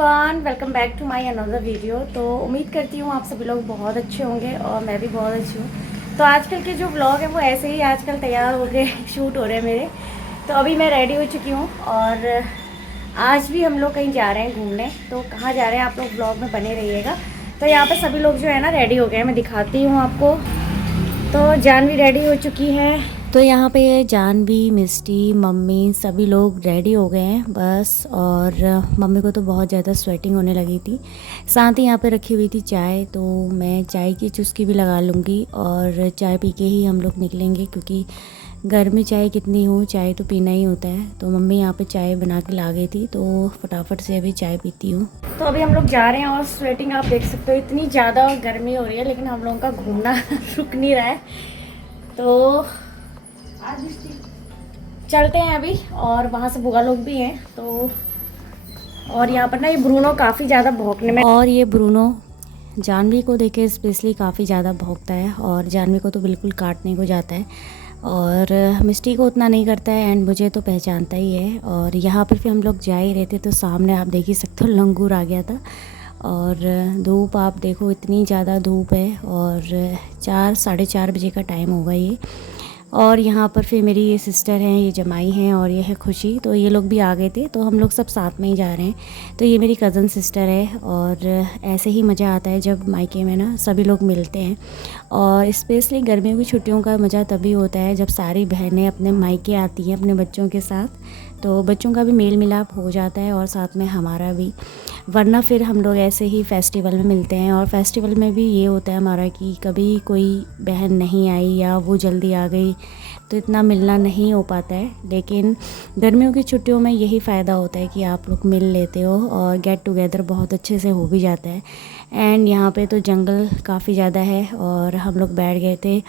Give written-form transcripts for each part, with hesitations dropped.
Everyone, welcome back to my another video. तो उम्मीद करती हूँ आप सभी लोग बहुत अच्छे होंगे और मैं भी बहुत अच्छी हूँ। तो आजकल के जो व्लॉग हैं वो ऐसे ही आजकल तैयार हो गए शूट हो रहे हैं मेरे। तो अभी मैं रेडी हो चुकी हूँ और आज भी हम लोग कहीं जा रहे हैं घूमने। तो कहाँ जा रहे हैं आप लोग व्लॉग में बने रहिएगा। तो यहाँ पर सभी लोग जो है ना रेडी हो गए हैं, मैं दिखाती हूँ आपको। तो जानवी रेडी हो चुकी है। तो यहाँ पे जानवी, मिस्टी, मम्मी सभी लोग रेडी हो गए हैं बस। और मम्मी को तो बहुत ज़्यादा स्वेटिंग होने लगी थी। साथ ही यहाँ पे रखी हुई थी चाय, तो मैं चाय की चुस्की भी लगा लूँगी और चाय पी के ही हम लोग निकलेंगे, क्योंकि गर्मी चाहे कितनी हो चाय तो पीना ही होता है। तो मम्मी यहाँ पे चाय बना के ला गई थी, तो फटाफट से अभी चाय पीती हूँ। तो अभी हम लोग जा रहे हैं और स्वेटिंग आप देख सकते हो, इतनी ज़्यादा गर्मी हो रही है, लेकिन हम लोगों का घूमना रुक नहीं रहा है। तो चलते हैं अभी, और वहाँ से बुआ लोग भी हैं। तो और यहाँ पर ना ये ब्रूनो काफ़ी ज़्यादा भौंकने में, और ये ब्रूनो जानवी को देखे स्पेशली काफ़ी ज़्यादा भौंकता है, और जानवी को तो बिल्कुल काटने को जाता है, और मिस्टी को उतना नहीं करता है, एंड मुझे तो पहचानता ही है। और यहाँ पर फिर हम लोग जा ही रहे थे, तो सामने आप देख ही सकते हो लंगूर आ गया था। और धूप आप देखो, इतनी ज़्यादा धूप है, और 4 साढ़े 4 बजे का टाइम होगा ये। और यहाँ पर फिर मेरी ये सिस्टर हैं, ये जमाई हैं, और ये है खुशी। तो ये लोग भी आ गए थे, तो हम लोग सब साथ में ही जा रहे हैं। तो ये मेरी कज़न सिस्टर है, और ऐसे ही मज़ा आता है जब मायके में ना सभी लोग मिलते हैं। और स्पेशली गर्मियों की छुट्टियों का मज़ा तभी होता है जब सारी बहनें अपने मायके आती हैं अपने बच्चों के साथ। तो बच्चों का भी मेल मिलाप हो जाता है और साथ में हमारा भी। वरना फिर हम लोग ऐसे ही फेस्टिवल में मिलते हैं, और फेस्टिवल में भी ये होता है हमारा कि कभी कोई बहन नहीं आई या वो जल्दी आ गई, तो इतना मिलना नहीं हो पाता है। लेकिन गर्मियों की छुट्टियों में यही फ़ायदा होता है कि आप लोग मिल लेते हो और गेट टुगेदर बहुत अच्छे से हो भी जाता है। एंड यहाँ पे तो जंगल काफ़ी ज़्यादा है, और हम लोग बैठ गए थे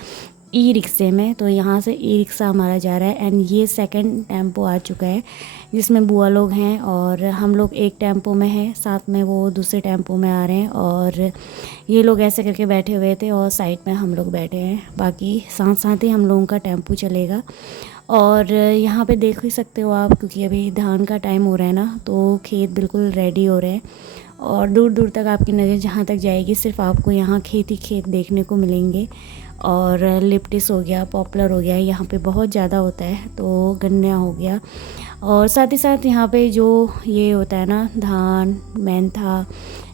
ई रिक्शे में। तो यहाँ से ई रिक्शा हमारा जा रहा है, एंड ये सेकंड टेम्पो आ चुका है जिसमें बुआ लोग हैं, और हम लोग एक टेम्पो में हैं, साथ में वो दूसरे टेम्पो में आ रहे हैं। और ये लोग ऐसे करके बैठे हुए थे और साइड में हम लोग बैठे हैं, बाकी साथ साथ ही हम लोगों का टेम्पो चलेगा। और यहाँ पे देख ही सकते हो आप, क्योंकि अभी धान का टाइम हो रहा है ना, तो खेत बिल्कुल रेडी हो रहे हैं, और दूर दूर तक आपकी नज़र जहाँ तक जाएगी सिर्फ आपको यहाँ खेत ही खेत देखने को मिलेंगे। और लिप्टिस हो गया, पॉपुलर हो गया, यहाँ पे बहुत ज़्यादा होता है, तो गन्ना हो गया। और साथ ही साथ यहाँ पे जो ये होता है ना धान, मेंथा,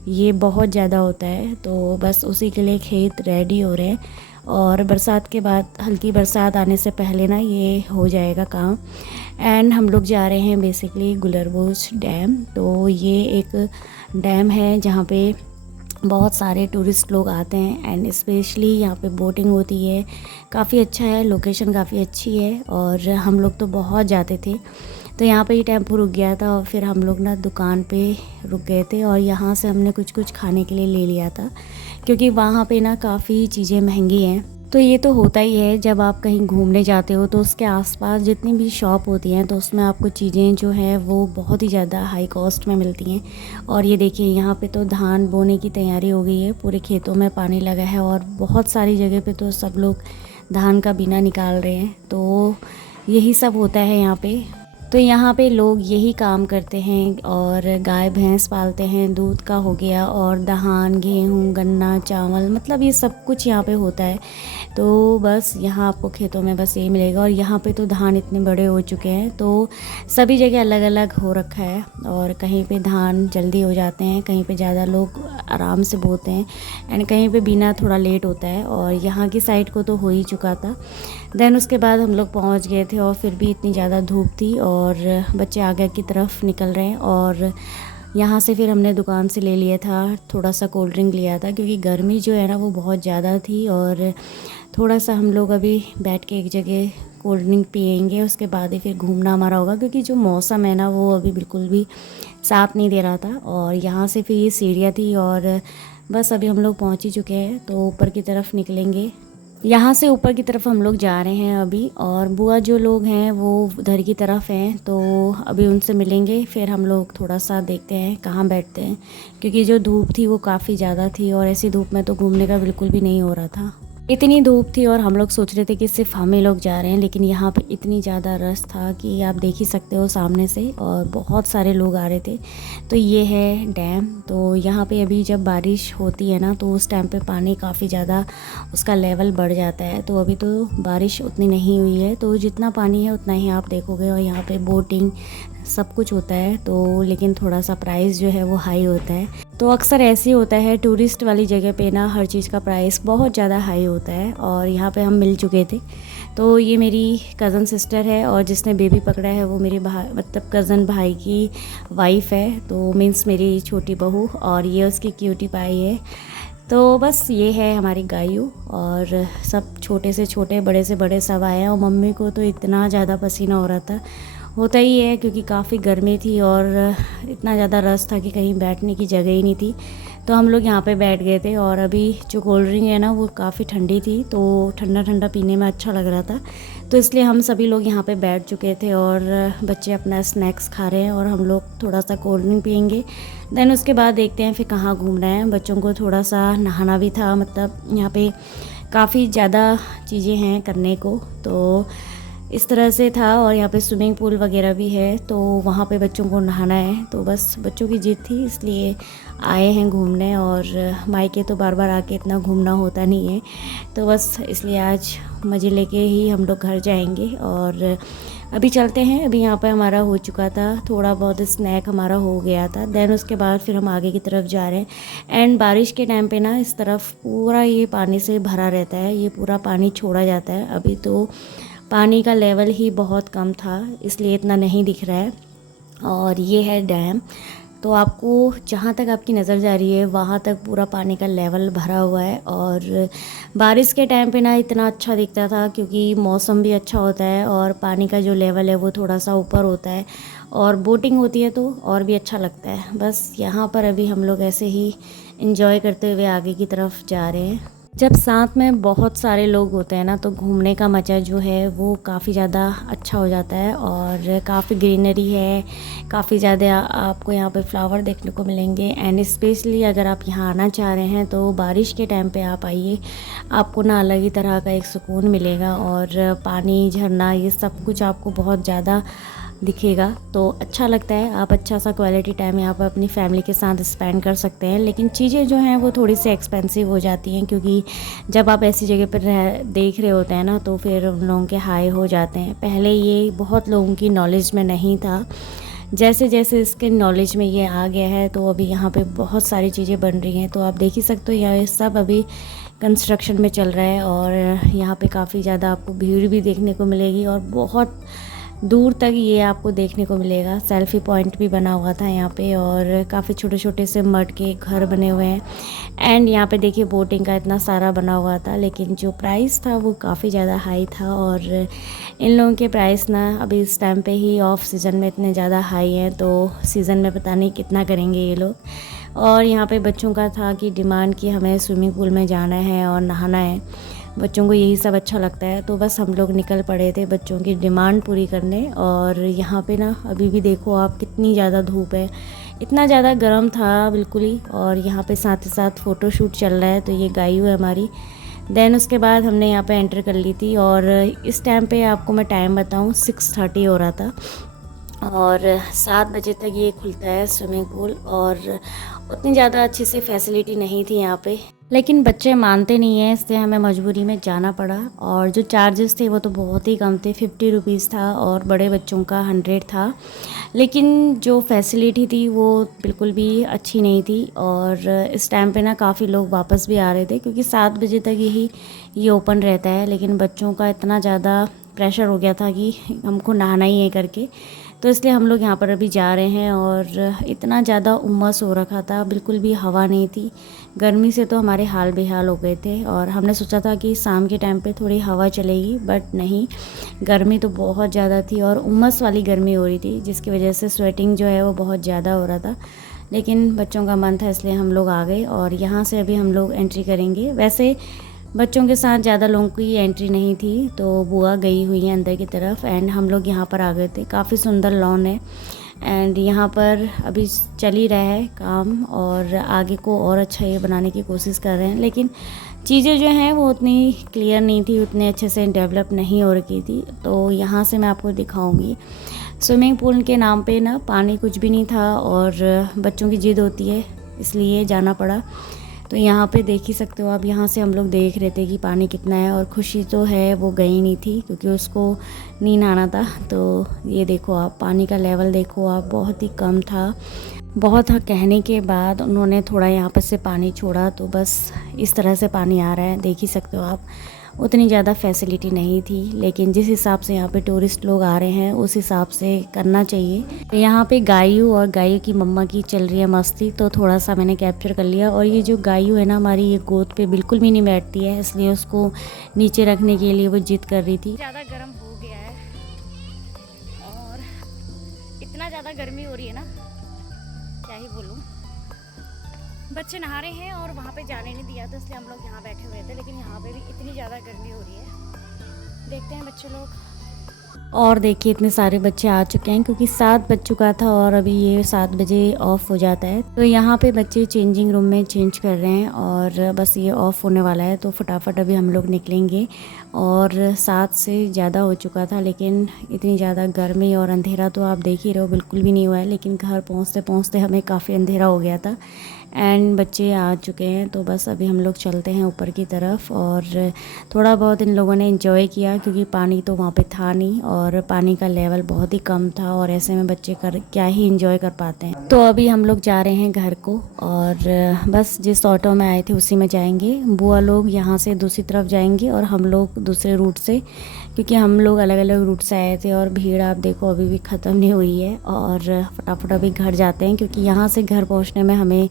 ये बहुत ज़्यादा होता है। तो बस उसी के लिए खेत रेडी हो रहे हैं, और बरसात के बाद, हल्की बरसात आने से पहले ना ये हो जाएगा काम। एंड हम लोग जा रहे हैं बेसिकली गुलरबोज डैम। तो ये एक डैम है जहाँ पे बहुत सारे टूरिस्ट लोग आते हैं, एंड स्पेशली यहाँ पे बोटिंग होती है। काफ़ी अच्छा है, लोकेशन काफ़ी अच्छी है, और हम लोग तो बहुत जाते थे। तो यहाँ पे ये टेम्पो रुक गया था, और फिर हम लोग ना दुकान पे रुक गए थे, और यहाँ से हमने कुछ कुछ खाने के लिए ले लिया था, क्योंकि वहाँ पे ना काफ़ी चीज़ें महंगी हैं। तो ये तो होता ही है, जब आप कहीं घूमने जाते हो तो उसके आसपास जितनी भी शॉप होती हैं, तो उसमें आपको चीज़ें जो हैं वो बहुत ही ज़्यादा हाई कॉस्ट में मिलती हैं। और ये देखिए, यहाँ पे तो धान बोने की तैयारी हो गई है, पूरे खेतों में पानी लगा है, और बहुत सारी जगह पे तो सब लोग धान का बीना निकाल रहे हैं। तो यही सब होता है यहाँ पे। तो यहाँ पे लोग यही काम करते हैं, और गाय भैंस पालते हैं, दूध का हो गया, और धान, गेहूँ, गन्ना, चावल, मतलब ये सब कुछ यहाँ पे होता है। तो बस यहाँ आपको खेतों में बस यही मिलेगा। और यहाँ पे तो धान इतने बड़े हो चुके हैं, तो सभी जगह अलग अलग हो रखा है, और कहीं पे धान जल्दी हो जाते हैं, कहीं पे ज़्यादा लोग आराम से बोते हैं, एंड कहीं पे बीना थोड़ा लेट होता है। और यहाँ की साइड को तो हो ही चुका था। देन उसके बाद हम लोग पहुँच गए थे, और फिर भी इतनी ज़्यादा धूप थी, और बच्चे आगे की तरफ निकल रहे हैं। और यहाँ से फिर हमने दुकान से ले लिया था, थोड़ा सा कोल्ड ड्रिंक लिया था, क्योंकि गर्मी जो है ना वो बहुत ज़्यादा थी। और थोड़ा सा हम लोग अभी बैठ के एक जगह कोल्ड ड्रिंक पियेंगे, उसके बाद ही फिर घूमना हमारा होगा, क्योंकि जो मौसम है ना वो अभी बिल्कुल भी साथ नहीं दे रहा था। और यहाँ से फिर ये सीढ़ियाँ थी, और बस अभी हम लोग पहुँच ही चुके हैं, तो ऊपर की तरफ निकलेंगे। यहाँ से ऊपर की तरफ हम लोग जा रहे हैं अभी, और बुआ जो लोग हैं वो उधर की तरफ हैं, तो अभी उनसे मिलेंगे, फिर हम लोग थोड़ा सा देखते हैं कहाँ बैठते हैं, क्योंकि जो धूप थी वो काफ़ी ज़्यादा थी, और ऐसी धूप में तो घूमने का बिल्कुल भी नहीं हो रहा था। इतनी धूप थी और हम लोग सोच रहे थे कि सिर्फ हम ही लोग जा रहे हैं, लेकिन यहाँ पे इतनी ज़्यादा रश था कि आप देख ही सकते हो सामने से, और बहुत सारे लोग आ रहे थे। तो ये है डैम। तो यहाँ पे अभी जब बारिश होती है ना तो उस टाइम पे पानी काफ़ी ज़्यादा उसका लेवल बढ़ जाता है। तो अभी तो बारिश उतनी नहीं हुई है, तो जितना पानी है उतना ही आप देखोगे। और यहाँ पे बोटिंग सब कुछ होता है, तो लेकिन थोड़ा सा प्राइस जो है वो हाई होता है। तो अक्सर ऐसे ही होता है, टूरिस्ट वाली जगह पे ना हर चीज़ का प्राइस बहुत ज़्यादा हाई होता है। और यहाँ पे हम मिल चुके थे। तो ये मेरी कज़न सिस्टर है, और जिसने बेबी पकड़ा है वो मेरी मतलब कज़न भाई की वाइफ है, तो मीन्स मेरी छोटी बहू, और ये उसकी क्यूटी पाई है। तो बस ये है हमारी गायू, और सब छोटे से छोटे बड़े से बड़े सब आए हैं। और मम्मी को तो इतना ज़्यादा पसीना हो रहा था, होता ही है क्योंकि काफ़ी गर्मी थी और इतना ज़्यादा रश था कि कहीं बैठने की जगह ही नहीं थी। तो हम लोग यहाँ पे बैठ गए थे। और अभी जो कोल्ड ड्रिंक है ना वो काफ़ी ठंडी थी, तो ठंडा ठंडा पीने में अच्छा लग रहा था, तो इसलिए हम सभी लोग यहाँ पे बैठ चुके थे। और बच्चे अपना स्नैक्स खा रहे हैं और हम लोग थोड़ा सा कोल्ड ड्रिंक पियेंगे। देन उसके बाद देखते हैं फिर कहाँ घूमना है। बच्चों को थोड़ा सा नहाना भी था, मतलब यहाँ पे काफ़ी ज़्यादा चीज़ें हैं करने को, तो इस तरह से था। और यहाँ पे स्विमिंग पूल वगैरह भी है, तो वहाँ पे बच्चों को नहाना है। तो बस बच्चों की जिद थी इसलिए आए हैं घूमने। और मायके तो बार बार आके इतना घूमना होता नहीं है, तो बस इसलिए आज मज़े लेके ही हम लोग घर जाएंगे। और अभी चलते हैं। अभी यहाँ पे हमारा हो चुका था, थोड़ा बहुत स्नैक हमारा हो गया था। देन उसके बाद फिर हम आगे की तरफ जा रहे हैं। एंड बारिश के टाइम पे ना इस तरफ पूरा ये पानी से भरा रहता है, ये पूरा पानी छोड़ा जाता है। अभी तो पानी का लेवल ही बहुत कम था इसलिए इतना नहीं दिख रहा है। और ये है डैम। तो आपको जहाँ तक आपकी नज़र जा रही है वहाँ तक पूरा पानी का लेवल भरा हुआ है। और बारिश के टाइम पे ना इतना अच्छा दिखता था क्योंकि मौसम भी अच्छा होता है और पानी का जो लेवल है वो थोड़ा सा ऊपर होता है, और बोटिंग होती है तो और भी अच्छा लगता है। बस यहाँ पर अभी हम लोग ऐसे ही एंजॉय करते हुए आगे की तरफ जा रहे हैं। जब साथ में बहुत सारे लोग होते हैं ना तो घूमने का मज़ा जो है वो काफ़ी ज़्यादा अच्छा हो जाता है। और काफ़ी ग्रीनरी है, काफ़ी ज़्यादा आपको यहाँ पे फ्लावर देखने को मिलेंगे। एंड स्पेशली अगर आप यहाँ आना चाह रहे हैं तो बारिश के टाइम पे आप आइए, आपको ना अलग ही तरह का एक सुकून मिलेगा। और पानी, झरना, ये सब कुछ आपको बहुत ज़्यादा दिखेगा, तो अच्छा लगता है। आप अच्छा सा क्वालिटी टाइम यहाँ पर अपनी फैमिली के साथ स्पेंड कर सकते हैं। लेकिन चीज़ें जो हैं वो थोड़ी सी एक्सपेंसिव हो जाती हैं, क्योंकि जब आप ऐसी जगह पर देख रहे होते हैं ना तो फिर उन लोगों के हाई हो जाते हैं। पहले ये बहुत लोगों की नॉलेज में नहीं था, जैसे जैसे इसके नॉलेज में ये आ गया है तो अभी यहाँ पे बहुत सारी चीज़ें बन रही हैं। तो आप देख ही सकते हो यह सब अभी कंस्ट्रक्शन में चल रहा है। और यहाँ पे काफ़ी ज़्यादा आपको भीड़ भी देखने को मिलेगी और बहुत दूर तक ये आपको देखने को मिलेगा। सेल्फी पॉइंट भी बना हुआ था यहाँ पे, और काफ़ी छोटे छोटे से मड के घर बने हुए हैं। एंड यहाँ पे देखिए बोटिंग का इतना सारा बना हुआ था, लेकिन जो प्राइस था वो काफ़ी ज़्यादा हाई था। और इन लोगों के प्राइस ना अभी इस टाइम पे ही ऑफ सीज़न में इतने ज़्यादा हाई हैं, तो सीज़न में पता नहीं कितना करेंगे ये लोग। और यहाँ पे बच्चों का था कि डिमांड कि हमें स्विमिंग पूल में जाना है और नहाना है, बच्चों को यही सब अच्छा लगता है। तो बस हम लोग निकल पड़े थे बच्चों की डिमांड पूरी करने। और यहाँ पे ना अभी भी देखो आप कितनी ज़्यादा धूप है, इतना ज़्यादा गर्म था बिल्कुल ही। और यहाँ पे साथ ही साथ फ़ोटो शूट चल रहा है, तो ये गायू है हमारी। देन उसके बाद हमने यहाँ पे एंटर कर ली थी। और इस टाइम पे आपको मैं टाइम बताऊँ 6:30 हो रहा था, और 7 बजे तक ये खुलता है स्विमिंग पूल। और उतनी ज़्यादा अच्छी से फैसिलिटी नहीं थी यहाँ पे, लेकिन बच्चे मानते नहीं हैं इसलिए हमें मजबूरी में जाना पड़ा। और जो चार्जेस थे वो तो बहुत ही कम थे, 50 रुपीज़ था, और बड़े बच्चों का 100 था। लेकिन जो फैसिलिटी थी वो बिल्कुल भी अच्छी नहीं थी। और इस टाइम पे ना काफ़ी लोग वापस भी आ रहे थे क्योंकि 7 बजे तक ही ये ओपन रहता है। लेकिन बच्चों का इतना ज़्यादा प्रेशर हो गया था कि हमको नहाना ही है करके, तो इसलिए हम लोग यहाँ पर अभी जा रहे हैं। और इतना ज़्यादा उमस हो रखा था, बिल्कुल भी हवा नहीं थी, गर्मी से तो हमारे हाल बेहाल हो गए थे। और हमने सोचा था कि शाम के टाइम पे थोड़ी हवा चलेगी, बट नहीं, गर्मी तो बहुत ज़्यादा थी और उमस वाली गर्मी हो रही थी, जिसकी वजह से स्वेटिंग जो है वो बहुत ज़्यादा हो रहा था। लेकिन बच्चों का मन था इसलिए हम लोग आ गए। और यहाँ से अभी हम लोग एंट्री करेंगे। वैसे बच्चों के साथ ज़्यादा लोगों की एंट्री नहीं थी, तो बुआ गई हुई है अंदर की तरफ। एंड हम लोग यहाँ पर आ गए थे। काफ़ी सुंदर लॉन है, एंड यहाँ पर अभी चल ही रहा है काम, और आगे को और अच्छा ये बनाने की कोशिश कर रहे हैं। लेकिन चीज़ें जो हैं वो उतनी क्लियर नहीं थी, उतने अच्छे से डेवलप नहीं हो रखी थी। तो यहाँ से मैं आपको दिखाऊंगी। स्विमिंग पूल के नाम पे ना पानी कुछ भी नहीं था और बच्चों की जिद होती है इसलिए जाना पड़ा। तो यहाँ पे देख ही सकते हो आप, यहाँ से हम लोग देख रहे थे कि पानी कितना है। और खुशी तो है वो गई नहीं थी क्योंकि उसको नहीं नहाना था। तो ये देखो आप, पानी का लेवल देखो आप, बहुत ही कम था। बहुत कहने के बाद उन्होंने थोड़ा यहाँ पर से पानी छोड़ा तो बस इस तरह से पानी आ रहा है, देख ही सकते हो आप। उतनी ज़्यादा फैसिलिटी नहीं थी, लेकिन जिस हिसाब से यहाँ पे टूरिस्ट लोग आ रहे हैं उस हिसाब से करना चाहिए। तो यहाँ पे गायू और गायू की मम्मा की चल रही है मस्ती, तो थोड़ा सा मैंने कैप्चर कर लिया। और ये जो गायू है ना हमारी, ये गोद पे बिल्कुल भी नहीं बैठती है, इसलिए उसको नीचे रखने के लिए वो जिद कर रही थी। ज़्यादा गर्म हो गया है और इतना ज़्यादा गर्मी हो रही है ना, क्या ही बोलूँ। बच्चे नहा रहे हैं और वहाँ पे जाने नहीं दिया था, इसलिए हम लोग यहाँ बैठे हुए थे। लेकिन यहाँ पे भी इतनी ज़्यादा गर्मी हो रही है, देखते हैं बच्चे लोग। और देखिए इतने सारे बच्चे आ चुके हैं क्योंकि 7 बज चुका था और अभी ये 7 बजे ऑफ हो जाता है। तो यहाँ पे बच्चे चेंजिंग रूम में चेंज कर रहे हैं और बस ये ऑफ होने वाला है, तो फटाफट अभी हम लोग निकलेंगे। और 7 से ज़्यादा हो चुका था, लेकिन इतनी ज़्यादा गर्मी और अंधेरा तो आप देख ही रहे हो, बिल्कुल भी नहीं हुआ है। लेकिन घर पहुँचते पहुँचते हमें काफ़ी अंधेरा हो गया था एंड बच्चे आ चुके हैं। तो बस अभी हम लोग चलते हैं ऊपर की तरफ। और थोड़ा बहुत इन लोगों ने एंजॉय किया क्योंकि पानी तो वहाँ पे था नहीं और पानी का लेवल बहुत ही कम था, और ऐसे में बच्चे क्या ही एंजॉय कर पाते हैं। तो अभी हम लोग जा रहे हैं घर को, और बस जिस ऑटो में आए थे उसी में जाएंगे। बुआ लोग यहाँ से दूसरी तरफ जाएंगे और हम लोग दूसरे रूट से, क्योंकि हम लोग अलग अलग रूट से आए थे। और भीड़ आप देखो अभी भी ख़त्म नहीं हुई है। और फटाफट अभी घर जाते हैं क्योंकि यहाँ से घर पहुँचने में हमें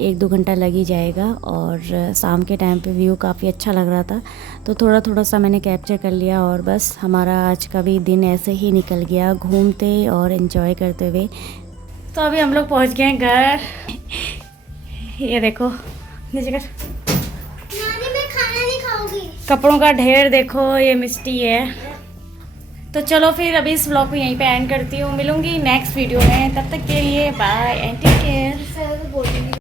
1-2 घंटा लग ही जाएगा। और शाम के टाइम पे व्यू काफ़ी अच्छा लग रहा था, तो थोड़ा थोड़ा सा मैंने कैप्चर कर लिया। और बस हमारा आज का भी दिन ऐसे ही निकल गया, घूमते और एंजॉय करते हुए। तो अभी हम लोग पहुँच गए हैं घर। ये देखो नीचे कर, मैं खाना नहीं खाऊंगी। कपड़ों का ढेर देखो, ये मिट्टी है। तो चलो फिर अभी इस व्लॉग को यहीं पे एंड करती हूँ, मिलूंगी नेक्स्ट वीडियो में। तब तक के लिए बाय एंड टेक केयर।